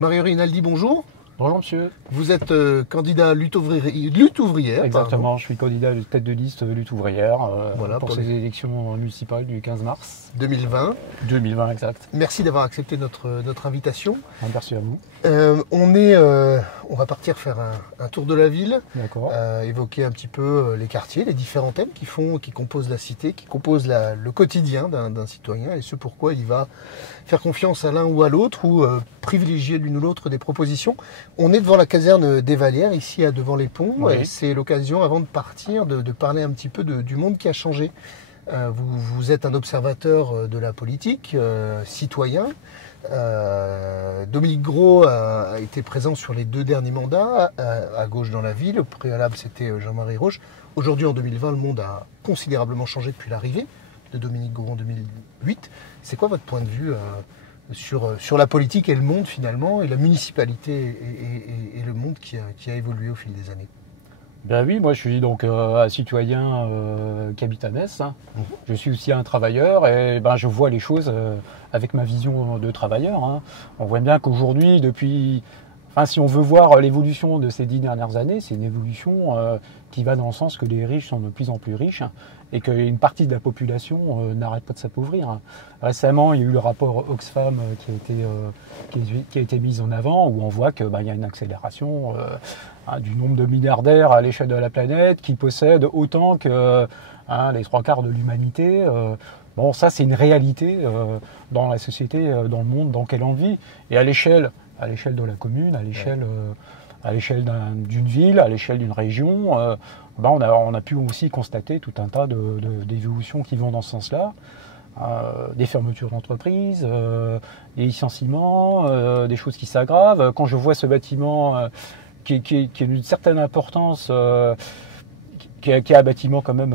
Mario Rinaldi, bonjour. Bonjour monsieur. Vous êtes candidat lutte ouvrière. Exactement, pardon. je suis candidat de tête de liste lutte ouvrière Voilà, pour ces élections municipales du 15 mars 2020. 2020 exact. Merci d'avoir accepté notre invitation. Merci à vous. On va partir faire un tour de la ville, D'accord. évoquer un petit peu les quartiers, les différents thèmes qui composent la cité, qui composent le quotidien d'un citoyen et ce pourquoi il va faire confiance à l'un ou à l'autre ou privilégier l'une ou l'autre des propositions. On est devant la caserne des Vallières, ici à Devant les Ponts. Oui. C'est l'occasion, avant de partir, de parler un petit peu du monde qui a changé. Vous êtes un observateur de la politique, citoyen. Dominique Gros a été présent sur les 2 derniers mandats, à gauche dans la ville. Au préalable, c'était Jean-Marie Roche. Aujourd'hui, en 2020, le monde a considérablement changé depuis l'arrivée de Dominique Gros en 2008. C'est quoi votre point de vue sur la politique et le monde finalement, et la municipalité et le monde qui a évolué au fil des années? Ben oui, moi je suis donc un citoyen qui habite à Metz. Je suis aussi un travailleur et je vois les choses avec ma vision de travailleur. On voit bien qu'aujourd'hui, si on veut voir l'évolution de ces 10 dernières années, c'est une évolution qui va dans le sens que les riches sont de plus en plus riches et qu'une partie de la population n'arrête pas de s'appauvrir. Récemment, il y a eu le rapport Oxfam qui a été mis en avant, où on voit qu'il y a une accélération du nombre de milliardaires à l'échelle de la planète qui possèdent autant que les 3/4 de l'humanité. Bon, ça c'est une réalité dans la société, dans le monde dans lequel on vit. Et à l'échelle de la commune, à l'échelle d'une ville, à l'échelle d'une région, on a pu aussi constater tout un tas d'évolutions qui vont dans ce sens-là. Des fermetures d'entreprises, des licenciements, des choses qui s'aggravent. Quand je vois ce bâtiment qui est d'une certaine importance, qui est un bâtiment quand même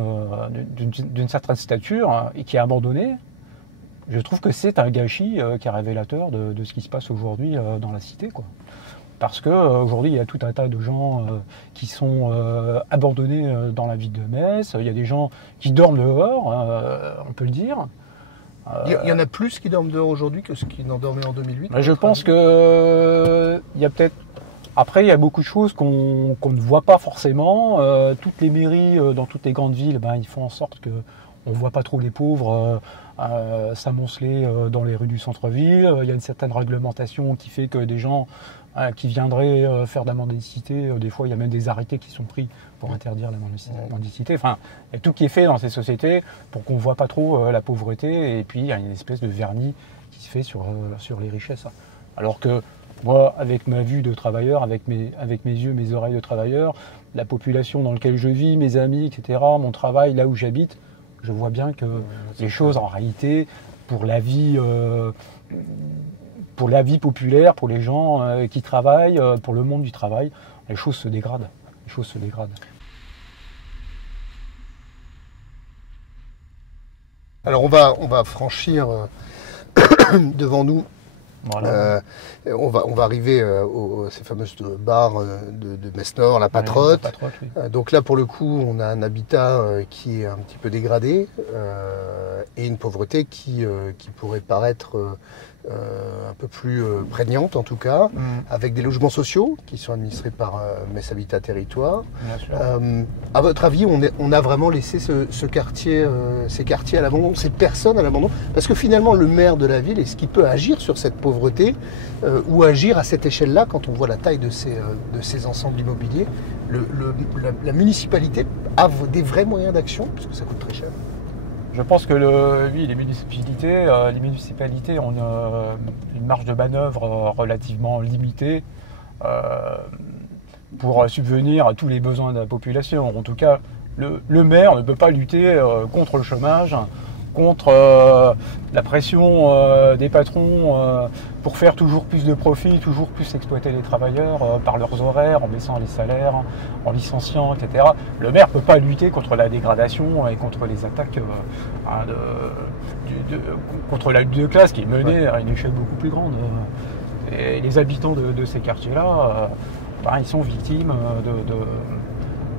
d'une certaine stature et qui est abandonné, je trouve que c'est un gâchis qui est révélateur de ce qui se passe aujourd'hui dans la cité, quoi. Parce qu'aujourd'hui, il y a tout un tas de gens qui sont abandonnés dans la ville de Metz. Il y a des gens qui dorment dehors, on peut le dire. Il y en a plus qui dorment dehors aujourd'hui que ceux qui n'en dormaient en 2008? Je pense que il y a peut-être... Après, il y a beaucoup de choses qu'on ne voit pas forcément. Toutes les mairies dans toutes les grandes villes, ils font en sorte que on ne voit pas trop les pauvres s'amonceler dans les rues du centre-ville. Il y a une certaine réglementation qui fait que des gens qui viendraient faire de la mendicité, des fois il y a même des arrêtés qui sont pris pour interdire la mendicité. Enfin, il y a tout qui est fait dans ces sociétés pour qu'on ne voit pas trop la pauvreté, et puis il y a une espèce de vernis qui se fait sur les richesses. Alors que moi, avec ma vue de travailleur, avec mes yeux, mes oreilles de travailleur, la population dans laquelle je vis, mes amis, etc., mon travail, là où j'habite, je vois bien que les choses, en réalité, pour la vie populaire, pour les gens qui travaillent, pour le monde du travail, les choses se dégradent. Alors on va franchir devant nous. Voilà. On va arriver à ces fameuses bars de Metz-Nord, la Patrotte. La Patrotte, oui. Donc là, pour le coup, on a un habitat qui est un petit peu dégradé et une pauvreté qui pourrait paraître un peu plus prégnante, en tout cas, avec des logements sociaux qui sont administrés par Metz Habitat Territoire. À votre avis, on a vraiment laissé ces quartiers à l'abandon, ces personnes à l'abandon? Parce que finalement, le maire de la ville, est-ce qu'il peut agir sur cette pauvreté ou agir à cette échelle-là, quand on voit la taille de ces ensembles immobiliers? La municipalité a des vrais moyens d'action, parce que ça coûte très cher. Je pense que les municipalités ont une marge de manœuvre relativement limitée pour subvenir à tous les besoins de la population. En tout cas, le maire ne peut pas lutter contre le chômage, contre la pression des patrons pour faire toujours plus de profit, toujours plus exploiter les travailleurs par leurs horaires, en baissant les salaires, en licenciant, etc. Le maire ne peut pas lutter contre la dégradation et contre les attaques, contre la lutte de classe qui est menée à une échelle beaucoup plus grande. Et les habitants de ces quartiers-là, ils sont victimes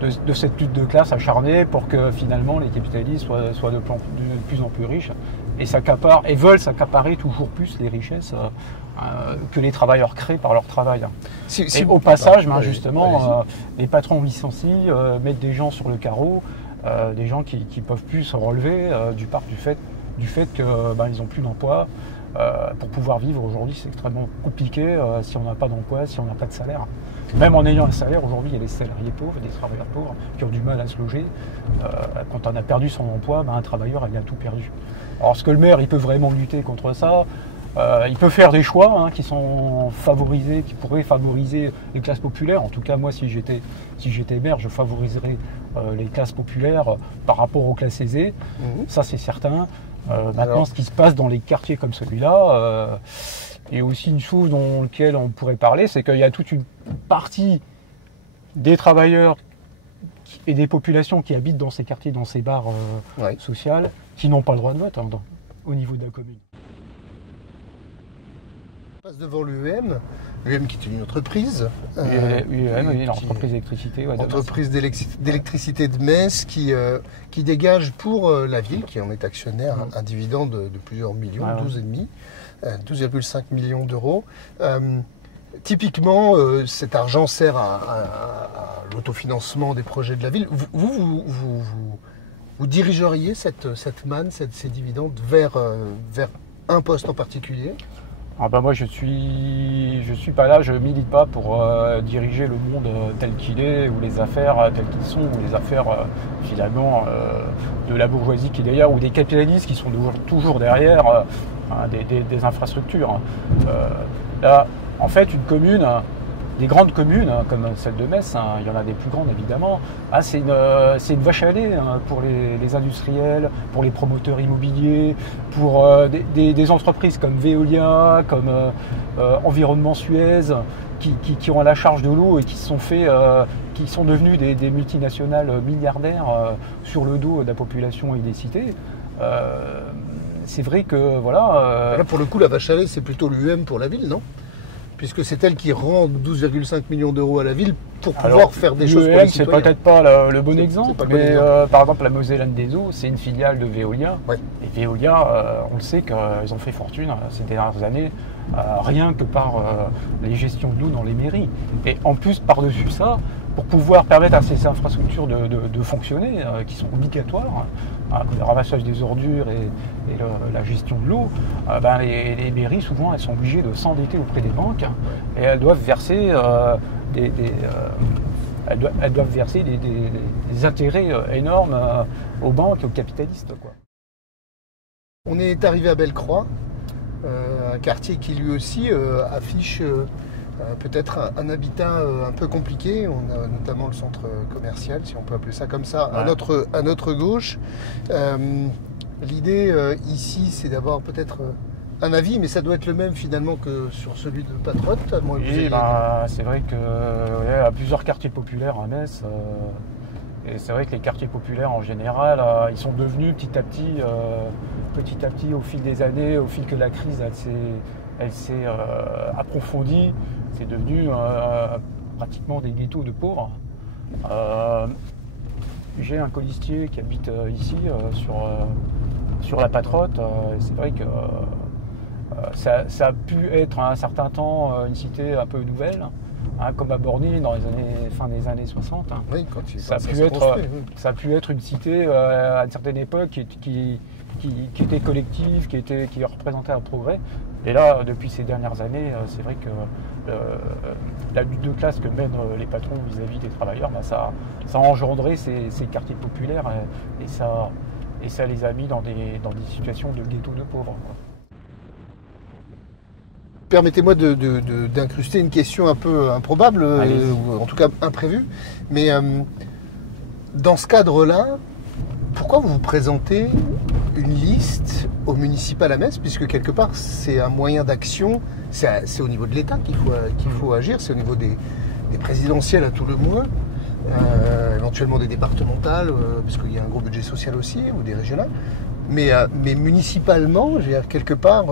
de cette lutte de classe acharnée pour que finalement les capitalistes soient de plus en plus riches et veulent s'accaparer toujours plus les richesses que les travailleurs créent par leur travail. Et au passage, justement, les patrons licencient, mettent des gens sur le carreau, des gens qui ne peuvent plus se relever du fait qu'ils n'ont plus d'emploi. Pour pouvoir vivre aujourd'hui, c'est extrêmement compliqué si on n'a pas d'emploi, si on n'a pas de salaire. Même en ayant un salaire, aujourd'hui, il y a des salariés pauvres, des travailleurs pauvres qui ont du mal à se loger. Quand on a perdu son emploi, un travailleur il a tout perdu. Alors, est-ce que le maire il peut vraiment lutter contre ça? Il peut faire des choix qui sont favorisés, qui pourraient favoriser les classes populaires. En tout cas, moi, si j'étais maire, je favoriserais les classes populaires par rapport aux classes aisées. Ça, c'est certain. Maintenant, ce qui se passe dans les quartiers comme celui-là, et aussi une chose dans laquelle on pourrait parler, c'est qu'il y a toute une partie des travailleurs et des populations qui habitent dans ces quartiers, dans ces barres sociales, qui n'ont pas le droit de vote au niveau de la commune. On passe devant l'UEM qui est une entreprise. l'UEM, l'entreprise d'électricité. Entreprise d'électricité de Metz qui dégage pour la ville, qui en est actionnaire, un dividende de plusieurs millions, 12,5 millions d'euros. Typiquement, cet argent sert à l'autofinancement des projets de la ville. Vous dirigeriez cette manne, ces dividendes vers un poste en particulier? Moi, je suis pas là, je milite pas pour diriger le monde tel qu'il est, ou les affaires telles qu'ils sont, ou les affaires finalement de la bourgeoisie qui est derrière, ou des capitalistes qui sont toujours derrière des infrastructures. Là, en fait, une commune, des grandes communes comme celle de Metz, il y en a des plus grandes évidemment, c'est une vache à lait pour les industriels, pour les promoteurs immobiliers, pour des entreprises comme Veolia, comme Environnement Suez, qui ont à la charge de l'eau et qui sont devenus des multinationales milliardaires sur le dos de la population et des cités. C'est vrai que voilà. Là, pour le coup, la vache à lait, c'est plutôt l'UEM pour la ville, non? Puisque c'est elle qui rend 12,5 millions d'euros à la ville pour pouvoir faire des choses pour les citoyens. C'est peut-être pas le bon exemple, mais par exemple la Mosellane des Eaux, c'est une filiale de Veolia. Ouais. Et Veolia, on le sait qu'ils ont fait fortune ces dernières années, rien que par les gestions de l'eau dans les mairies. Et en plus, par-dessus ça, pour pouvoir permettre à ces infrastructures de fonctionner, qui sont obligatoires, le ramassage des ordures et la gestion de l'eau, les mairies, souvent, elles sont obligées de s'endetter auprès des banques et elles doivent verser des intérêts énormes aux banques et aux capitalistes, quoi. On est arrivé à Bellecroix, un quartier qui lui aussi affiche peut-être un habitat un peu compliqué. On a notamment le centre commercial, si on peut appeler ça comme ça, à notre gauche. L'idée ici, c'est d'avoir peut-être un avis, mais ça doit être le même finalement que sur celui de Patrotte. Oui, c'est vrai qu'il y a plusieurs quartiers populaires à Metz. Et c'est vrai que les quartiers populaires en général, ils sont devenus petit à petit au fil des années, au fil que la crise elle s'est approfondie, c'est devenu pratiquement des ghettos de pauvres. J'ai un colistier qui habite ici sur la Patrotte. C'est vrai que ça a pu être à un certain temps une cité un peu nouvelle, comme à Borny dans fin des années 60. Oui, quand ça a pu être une cité à une certaine époque qui était collective, qui représentait un progrès. Et là, depuis ces dernières années, c'est vrai que la lutte de classe que mènent les patrons vis-à-vis des travailleurs, ça a engendré ces quartiers populaires et ça les a mis dans des situations de ghetto de pauvres. Permettez-moi d'incruster une question un peu improbable, ou en tout cas imprévue. Mais dans ce cadre-là, pourquoi vous présentez une liste au municipal à Metz, puisque quelque part c'est un moyen d'action, c'est au niveau de l'État qu'il faut agir, c'est au niveau des présidentielles à tout le moins, éventuellement des départementales, parce qu'il y a un gros budget social aussi, ou des régionales. Mais municipalement, je veux dire, quelque part,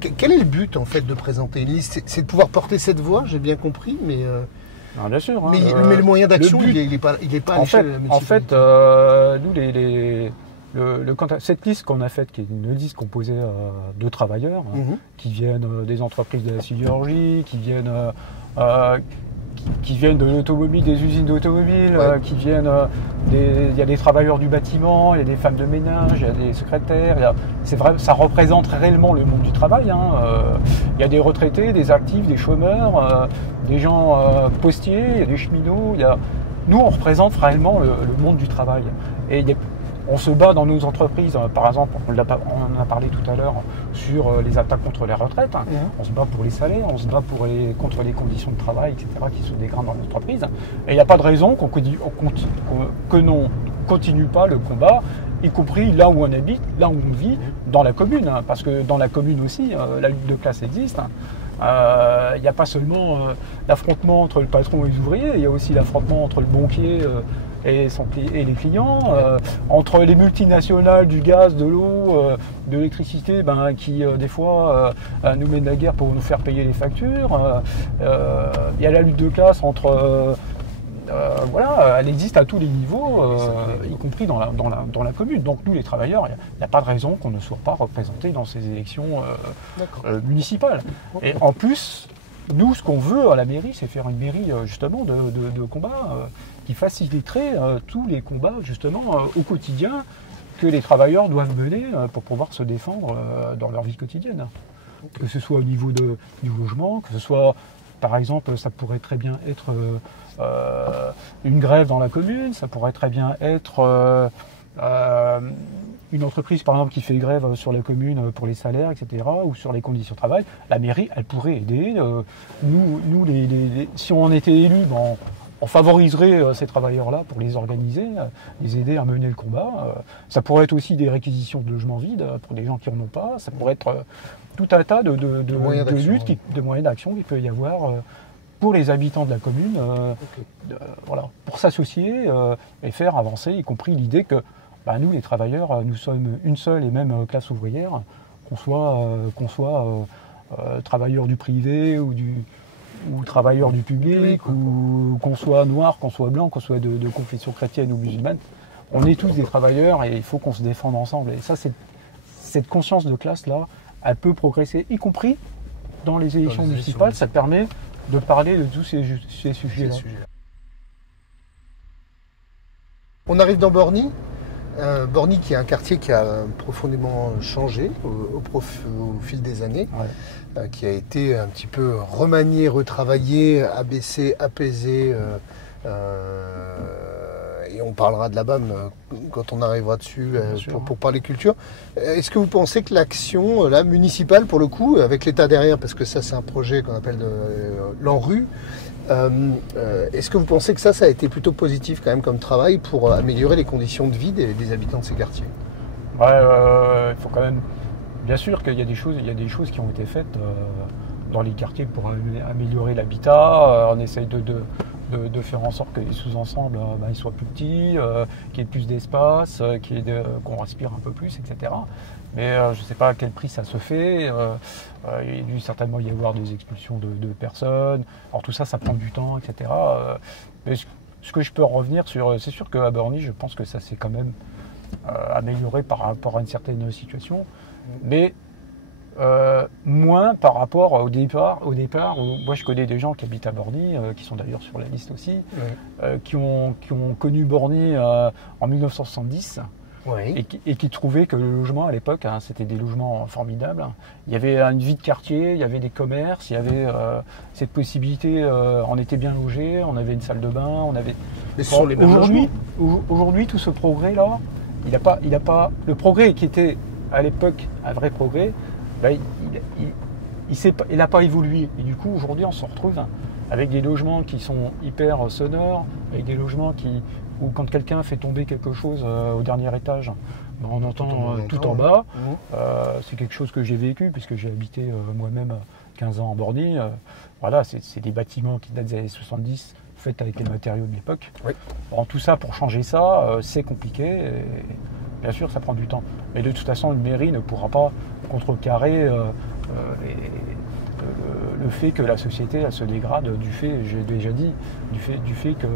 quel est le but en fait de présenter une liste? C'est de pouvoir porter cette voix, j'ai bien compris, mais... bien sûr. Mais le moyen d'action, il n'est pas à l'échelle municipale. En fait, nous, cette liste qu'on a faite, qui est une liste composée de travailleurs qui viennent des entreprises de la sidérurgie, qui viennent de l'automobile, des usines d'automobile, qui viennent il y a des travailleurs du bâtiment, il y a des femmes de ménage, il y a des secrétaires, c'est vrai, ça représente réellement le monde du travail. Il y a des retraités, des actifs, des chômeurs, des gens postiers, il y a des cheminots. Nous, on représente réellement le monde du travail. Et on se bat dans nos entreprises, par exemple, on en a parlé tout à l'heure, sur les attaques contre les retraites. On se bat pour les salaires, on se bat contre les conditions de travail, etc., qui se dégradent dans l'entreprise. Et il n'y a pas de raison que l'on continue pas le combat, y compris là où on habite, là où on vit, dans la commune. Parce que dans la commune aussi, la lutte de classe existe. Il n'y a pas seulement l'affrontement entre le patron et les ouvriers, il y a aussi l'affrontement entre le banquier et les clients, entre les multinationales du gaz, de l'eau, de l'électricité, qui des fois nous mènent la guerre pour nous faire payer les factures. Il y a la lutte de classe entre... elle existe à tous les niveaux, y compris dans la commune. Donc nous, les travailleurs, il n'y a pas de raison qu'on ne soit pas représentés dans ces élections municipales. Et en plus, nous, ce qu'on veut à la mairie, c'est faire une mairie justement de combat qui faciliterait tous les combats justement au quotidien que les travailleurs doivent mener pour pouvoir se défendre dans leur vie quotidienne. Que ce soit au niveau du logement, que ce soit, par exemple, ça pourrait très bien être une grève dans la commune, ça pourrait très bien être une entreprise, par exemple, qui fait grève sur la commune pour les salaires, etc., ou sur les conditions de travail. La mairie, elle pourrait aider. Nous si on était élus, on favoriserait ces travailleurs-là pour les organiser, les aider à mener le combat. Ça pourrait être aussi des réquisitions de logements vides pour des gens qui n'en ont pas. Ça pourrait être tout un tas de luttes, de moyens d'action qu'il peut y avoir pour les habitants de la commune, pour s'associer et faire avancer, y compris l'idée que nous, les travailleurs, nous sommes une seule et même classe ouvrière, qu'on soit travailleurs du privé ou travailleurs du public, ou qu'on soit noir, qu'on soit blanc, qu'on soit de confession chrétienne ou musulmane. On est tous des travailleurs et il faut qu'on se défende ensemble. Et ça, cette conscience de classe-là, elle peut progresser, y compris dans les élections municipales. Ça permet de parler de tous ces sujets-là. On arrive dans Borny. Borny qui est un quartier qui a profondément changé au fil des années, qui a été un petit peu remanié, retravaillé, abaissé, apaisé. Et on parlera de la BAM quand on arrivera dessus pour parler culture. Est-ce que vous pensez que l'action municipale, pour le coup, avec l'État derrière, parce que ça c'est un projet qu'on appelle l'ANRU, est-ce que vous pensez que ça a été plutôt positif quand même comme travail pour améliorer les conditions de vie des habitants de ces quartiers? Il faut quand même... Bien sûr qu'il y a des choses qui ont été faites dans les quartiers pour améliorer l'habitat. On essaye de faire en sorte que les sous-ensembles ils soient plus petits, qu'il y ait plus d'espace, qu'on respire un peu plus, etc. Mais je ne sais pas à quel prix ça se fait. Il y a dû certainement y avoir des expulsions de personnes. Alors tout ça, ça prend du temps, etc. Mais ce que je peux revenir sur, c'est sûr qu'à Borny, je pense que ça s'est quand même amélioré par rapport à une certaine situation. Mais moins par rapport au départ où moi je connais des gens qui habitent à Borny, qui sont d'ailleurs sur la liste aussi, qui ont connu Borny en 1970 et qui trouvaient que le logement à l'époque, c'était des logements formidables. Il y avait une vie de quartier, il y avait des commerces, il y avait cette possibilité, on était bien logés, on avait une salle de bain, on avait... Aujourd'hui, tout ce progrès-là, il a pas le progrès qui était à l'époque un vrai progrès, il n'a pas évolué. Et du coup, aujourd'hui, on se retrouve avec des logements qui sont hyper sonores, avec des logements où quand quelqu'un fait tomber quelque chose au dernier étage, on entend tout en bas. C'est quelque chose que j'ai vécu, puisque j'ai habité moi-même 15 ans en Borny. C'est des bâtiments qui datent des années 70, faits avec les matériaux de l'époque. Tout ça, pour changer ça, c'est compliqué. Et bien sûr, ça prend du temps. Mais de toute façon, une mairie ne pourra pas contrecarrer le fait que la société se dégrade du fait, j'ai déjà dit, du fait que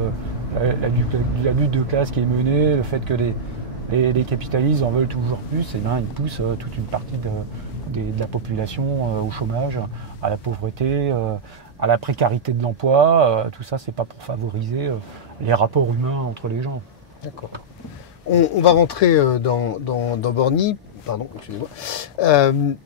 la lutte de classe qui est menée, le fait que les les capitalistes en veulent toujours plus, et ben, ils poussent toute une partie de la population au chômage, à la pauvreté, à la précarité de l'emploi. Tout ça, c'est pas pour favoriser les rapports humains entre les gens. D'accord. On va rentrer dans Borny. Pardon, excusez-moi.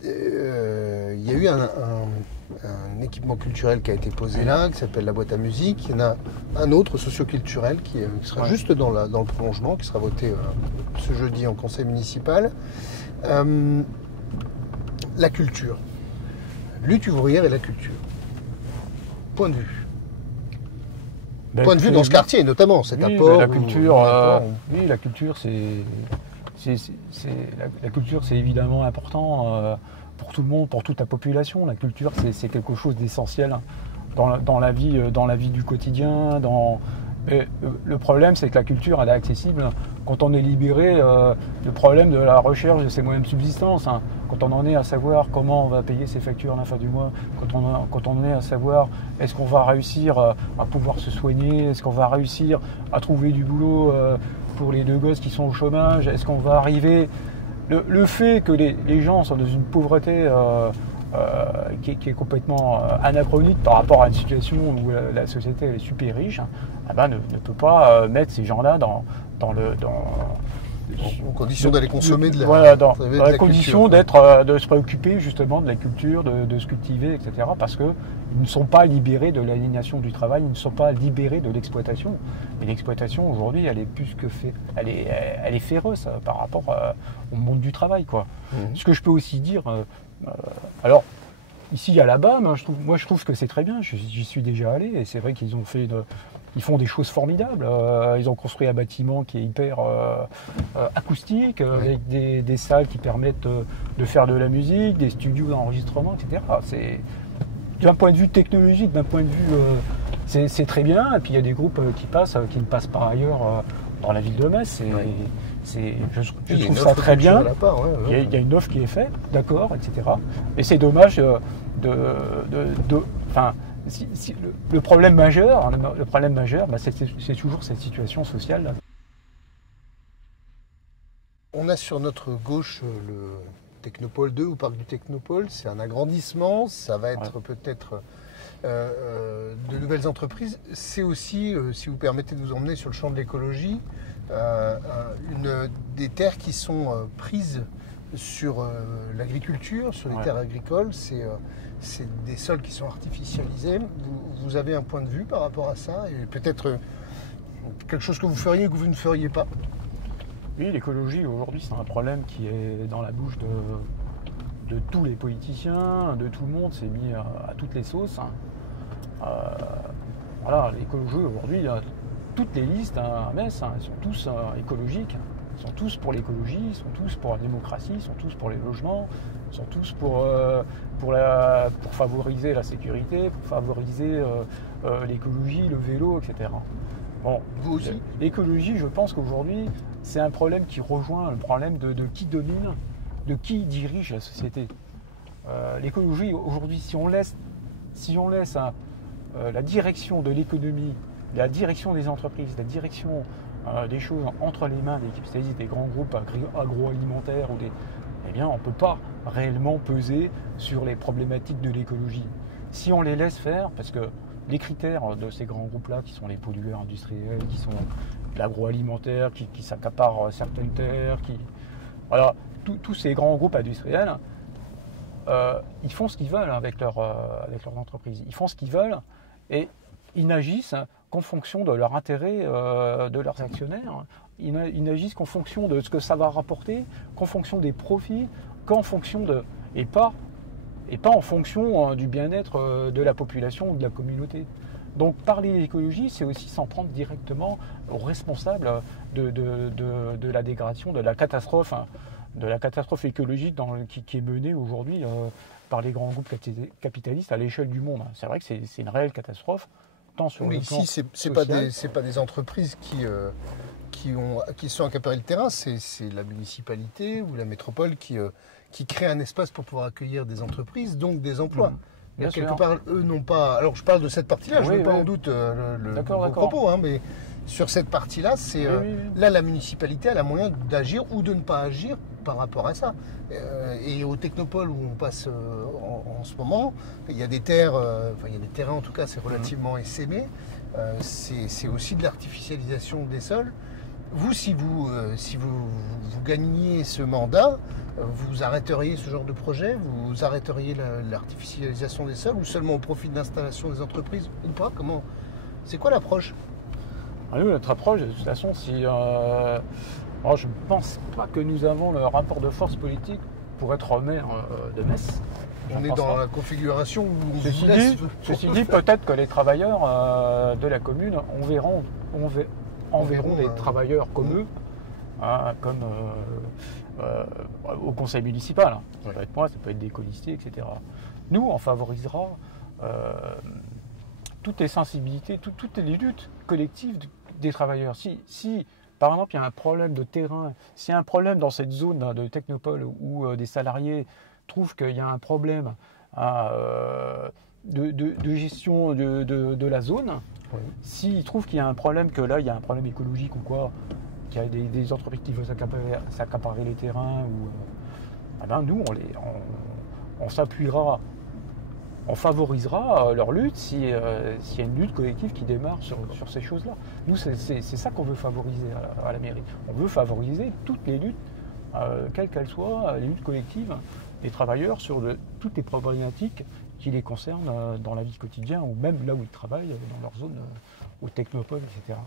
Il y a eu un équipement culturel qui a été posé là, qui s'appelle la boîte à musique. Il y en a un autre socioculturel qui sera juste dans le prolongement, qui sera voté ce jeudi en conseil municipal. La culture. Lutte ouvrière et la culture. Point de vue. Point de vue dans ce quartier, notamment, cet apport. La culture, oui, la culture, la culture, c'est évidemment important pour tout le monde, pour toute la population. La culture, c'est quelque chose d'essentiel dans la vie du quotidien. Le problème, c'est que la culture, elle est accessible quand on est libéré. Le problème de la recherche de ses moyens de subsistance, quand on en est à savoir comment on va payer ses factures à la fin du mois, quand on est à savoir est-ce qu'on va réussir à pouvoir se soigner, est-ce qu'on va réussir à trouver du boulot pour les 2 gosses qui sont au chômage, est-ce qu'on va arriver... Le fait que les gens sont dans une pauvreté qui est complètement anachronique par rapport à une situation où la société elle est super riche, ne peut pas mettre ces gens-là en condition d'aller consommer de la voilà, dans la condition culture. De se préoccuper justement de la culture, de se cultiver, etc. Parce qu'ils ne sont pas libérés de l'aliénation du travail, ils ne sont pas libérés de l'exploitation. Et l'exploitation aujourd'hui, elle est plus que elle est féroce par rapport au monde du travail, quoi. Ce que je peux aussi dire, alors ici à la BAM, je trouve que c'est très bien. J'y suis déjà allé et c'est vrai qu'ils ont fait ils font des choses formidables. Ils ont construit un bâtiment qui est hyper acoustique, avec des salles qui permettent de faire de la musique, des studios d'enregistrement, etc. C'est, d'un point de vue technologique, d'un point de vue, c'est très bien. Et puis il y a des groupes qui ne passent pas ailleurs dans la ville de Metz. Je trouve ça très bien. Il y a une offre qui est faite, d'accord, etc. Et c'est dommage le problème majeur, c'est toujours cette situation sociale là. On a sur notre gauche le Technopole 2 ou Parc du Technopole. C'est un agrandissement, ça va être peut-être de nouvelles entreprises. C'est aussi, si vous permettez de vous emmener sur le champ de l'écologie, des terres qui sont prises sur l'agriculture, sur les terres agricoles. C'est des sols qui sont artificialisés. Vous avez un point de vue par rapport à ça et peut-être quelque chose que vous feriez ou que vous ne feriez pas? Oui, l'écologie aujourd'hui c'est un problème qui est dans la bouche de tous les politiciens, de tout le monde, c'est mis à toutes les sauces. Voilà, l'écologie aujourd'hui, toutes les listes à Metz, elles sont tous écologiques. Ils sont tous pour l'écologie, ils sont tous pour la démocratie, ils sont tous pour les logements, ils sont tous pour favoriser la sécurité, pour favoriser l'écologie, le vélo, etc. Bon, vous aussi. L'écologie, je pense qu'aujourd'hui, c'est un problème qui rejoint le problème de qui domine, de qui dirige la société. L'écologie, aujourd'hui, si on laisse la direction de l'économie, la direction des entreprises, la direction des choses entre les mains des capitalistes, des grands groupes agroalimentaires, eh bien, on ne peut pas réellement peser sur les problématiques de l'écologie. Si on les laisse faire, parce que les critères de ces grands groupes-là, qui sont les pollueurs industriels, qui sont l'agroalimentaire, qui s'accaparent certaines terres, voilà, tous ces grands groupes industriels, ils font ce qu'ils veulent avec leurs entreprises. Ils font ce qu'ils veulent et ils n'agissent qu'en fonction de leur intérêt, de leurs actionnaires. Ils n'agissent qu'en fonction de ce que ça va rapporter, qu'en fonction des profits, qu'en fonction de... Et pas en fonction du bien-être de la population ou de la communauté. Donc parler d'écologie, c'est aussi s'en prendre directement aux responsables de la dégradation, de la catastrophe écologique qui est menée aujourd'hui par les grands groupes capitalistes à l'échelle du monde. C'est vrai que c'est une réelle catastrophe. Mais ici, c'est pas des entreprises qui sont accaparées le terrain, c'est la municipalité ou la métropole qui crée un espace pour pouvoir accueillir des entreprises, donc des emplois. Quelque part, eux n'ont pas... Alors, je parle de cette partie-là, je ne mets pas en doute vos propos, mais sur cette partie-là, là la municipalité a la moyen d'agir ou de ne pas agir par rapport à ça. Et au Technopole où on passe en ce moment, il y a des terres, il y a des terrains en tout cas, c'est relativement essaimé. C'est aussi de l'artificialisation des sols. Vous, si vous gagniez ce mandat, vous arrêteriez ce genre de projet? Vous arrêteriez l'artificialisation des sols ou seulement au profit de l'installation des entreprises ou pas? C'est quoi l'approche? Nous, notre approche, de toute façon, je ne pense pas que nous avons le rapport de force politique pour être maire de Metz. On est dans la configuration où on Ceci vous laisse... Ceci dit, peut-être que les travailleurs de la commune enverront des travailleurs comme eux, comme au conseil municipal. Ça peut être moi, ça peut être des colistiers, etc. Nous, on favorisera toutes les sensibilités, toutes les luttes collectives des travailleurs. Si par exemple, il y a un problème de terrain, s'il y a un problème dans cette zone de Technopole où des salariés trouvent qu'il y a un problème de gestion de la zone, oui. S'ils trouvent qu'il y a un problème, que là, il y a un problème écologique ou quoi, qu'il y a des entreprises qui veulent s'accaparer les terrains, nous, on s'appuiera, on favorisera leur lutte s'il y a une lutte collective qui démarre sur ces choses-là. Nous, c'est ça qu'on veut favoriser à la mairie. On veut favoriser toutes les luttes, quelles qu'elles soient, les luttes collectives des travailleurs sur toutes les problématiques qui les concernent dans la vie quotidienne ou même là où ils travaillent, dans leur zone, au Technopole, etc.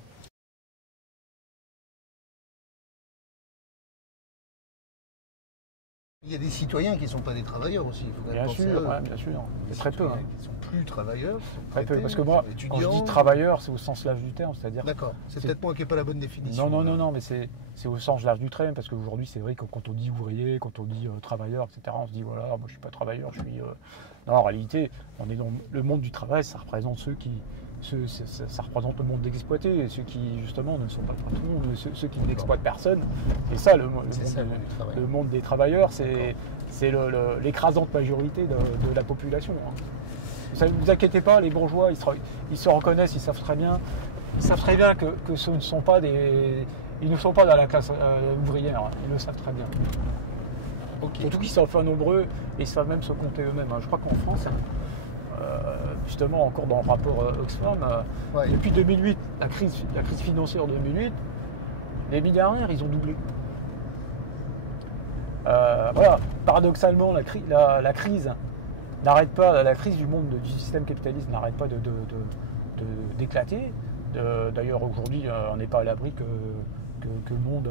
Il y a des citoyens qui ne sont pas des travailleurs aussi. Il faut bien sûr, bien sûr. Très peu. Qui ne sont plus travailleurs. Très peu. Parce que moi, quand je dis travailleur, c'est au sens large du terme. C'est-à-dire. D'accord. C'est peut-être moi qui n'ai pas la bonne définition. Non, mais c'est au sens large du terme. Parce qu'aujourd'hui, c'est vrai que quand on dit ouvrier, quand on dit travailleur, etc., on se dit voilà, moi je ne suis pas travailleur, je suis. Non, en réalité, on est dans le monde du travail, ça représente ça représente le monde d'exploités, ceux qui justement ne sont pas le patron, ceux qui n'exploitent personne. C'est ça le monde des travailleurs, c'est l'écrasante majorité de la population. Ne vous inquiétez pas, les bourgeois, ils se reconnaissent, ils savent très bien que ce ne sont pas ils ne sont pas dans la classe ouvrière, ils le savent très bien. Okay. Surtout qu'ils sont enfin nombreux et ils savent même se compter eux-mêmes. Je crois qu'en France, justement encore dans le rapport Oxfam, depuis 2008, la crise financière de 2008, les milliardaires, ils ont doublé. Voilà, paradoxalement, la crise n'arrête pas, la crise du monde du système capitaliste n'arrête pas d'éclater. D'ailleurs, aujourd'hui, on n'est pas à l'abri que le monde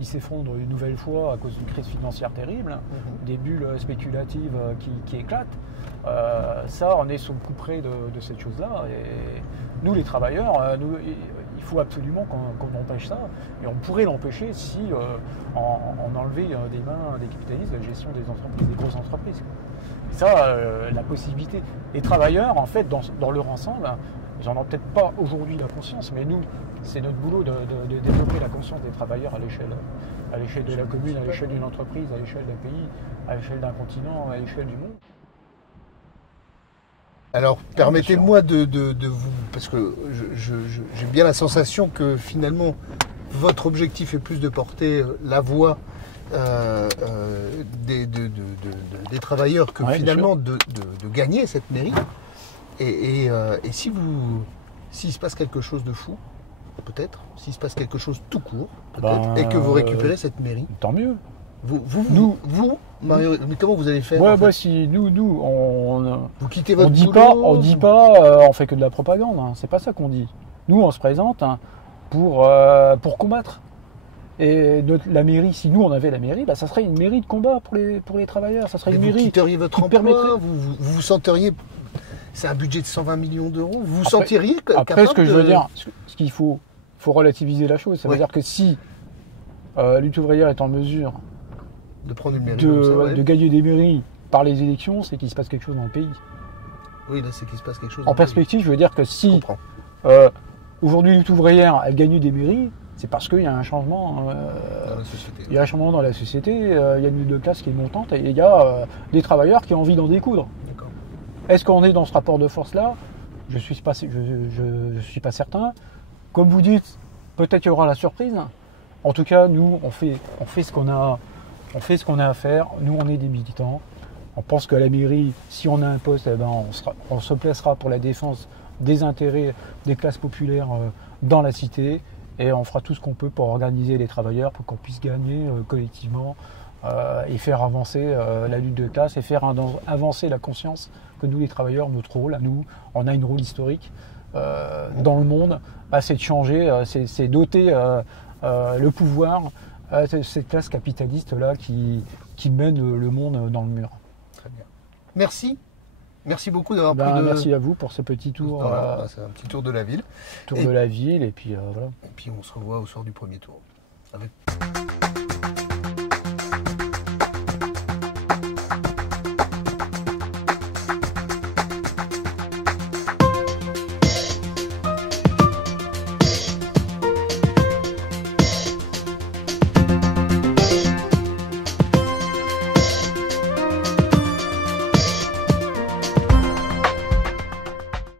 il s'effondre une nouvelle fois à cause d'une crise financière terrible, des bulles spéculatives qui éclatent. Ça, on est sur le coup près de cette chose-là. Et nous, les travailleurs, il faut absolument qu'on empêche ça. Et on pourrait l'empêcher si on enlevait des mains des capitalistes la gestion des entreprises, des grosses entreprises. Ça, la possibilité. Les travailleurs, en fait, dans leur ensemble, ils n'en ont peut-être pas aujourd'hui la conscience, mais nous, c'est notre boulot de développer la conscience des travailleurs à l'échelle de la commune, à l'échelle d'une entreprise, à l'échelle d'un pays, à l'échelle d'un continent, à l'échelle du monde. Alors, permettez-moi de vous... Parce que j'ai bien la sensation que finalement, votre objectif est plus de porter la voix des travailleurs que finalement de gagner cette mairie. Et s'il se passe quelque chose de fou, peut-être, s'il se passe quelque chose tout court, peut-être, et que vous récupérez cette mairie. Tant mieux. Vous, Mario, mais comment vous allez faire? Si nous, vous quittez votre on dit pas, on fait que de la propagande. Hein, c'est pas ça qu'on dit. Nous, on se présente pour combattre. Et la mairie, si nous on avait la mairie, ça serait une mairie de combat pour les travailleurs. Ça serait une mairie. Vous quitteriez votre emploi, vous sentiriez. C'est un budget de 120 millions d'euros. Vous vous sentiriez après, ce que je veux dire, ce qu'il faut relativiser la chose. Ça veut dire que si Lutte ouvrière est en mesure de prendre une mairie de gagner des mairies par les élections, c'est qu'il se passe quelque chose dans le pays. Oui, là, c'est qu'il se passe quelque chose. En perspective, je veux dire que si aujourd'hui Lutte ouvrière elle gagne des mairies, c'est parce qu'il y a un changement dans la société. Il y a un changement dans la société, il y a une lutte de classe qui est montante et il y a des travailleurs qui ont envie d'en découdre. D'accord. Est-ce qu'on est dans ce rapport de force-là? Je suis pas certain. comme vous dites, peut-être qu'il y aura la surprise. En tout cas, nous, on fait ce qu'on a à faire. Nous, on est des militants. On pense qu'à la mairie, si on a un poste, eh ben, on se placera pour la défense des intérêts des classes populaires dans la cité. Et on fera tout ce qu'on peut pour organiser les travailleurs, pour qu'on puisse gagner collectivement et faire avancer la lutte de classe et faire avancer la conscience que nous, les travailleurs, notre rôle, à nous, on a un rôle historique dans le monde, c'est de changer, c'est doter le pouvoir à cette classe capitaliste-là qui mène le monde dans le mur. Très bien. Merci. Merci beaucoup d'avoir pris Merci à vous pour ce petit tour. C'est un petit tour de la ville. De la ville, et puis voilà. Et puis on se revoit au soir du premier tour. Avec...